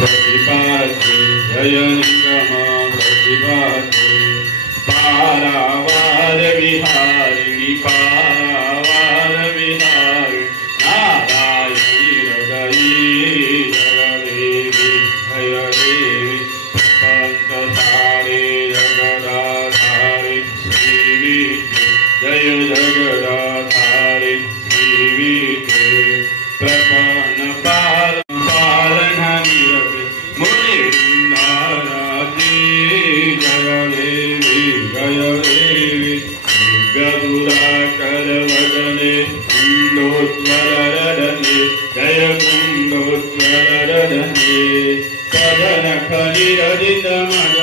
प्रतिभाते जय निगमा प्रतिभाते पारावार विहारिणी पारावार विहारिणी नारायणी हृदयी जय देवी पंचधारे जगदाधारे श्री जय जगदाधारे श्री प्रपन्न पालनानि मुनि नाराजी जय देवी गरुडाकर वदने कुंडोत्वररदने जय कुंडोत्वररदने सदन खनिरदित मद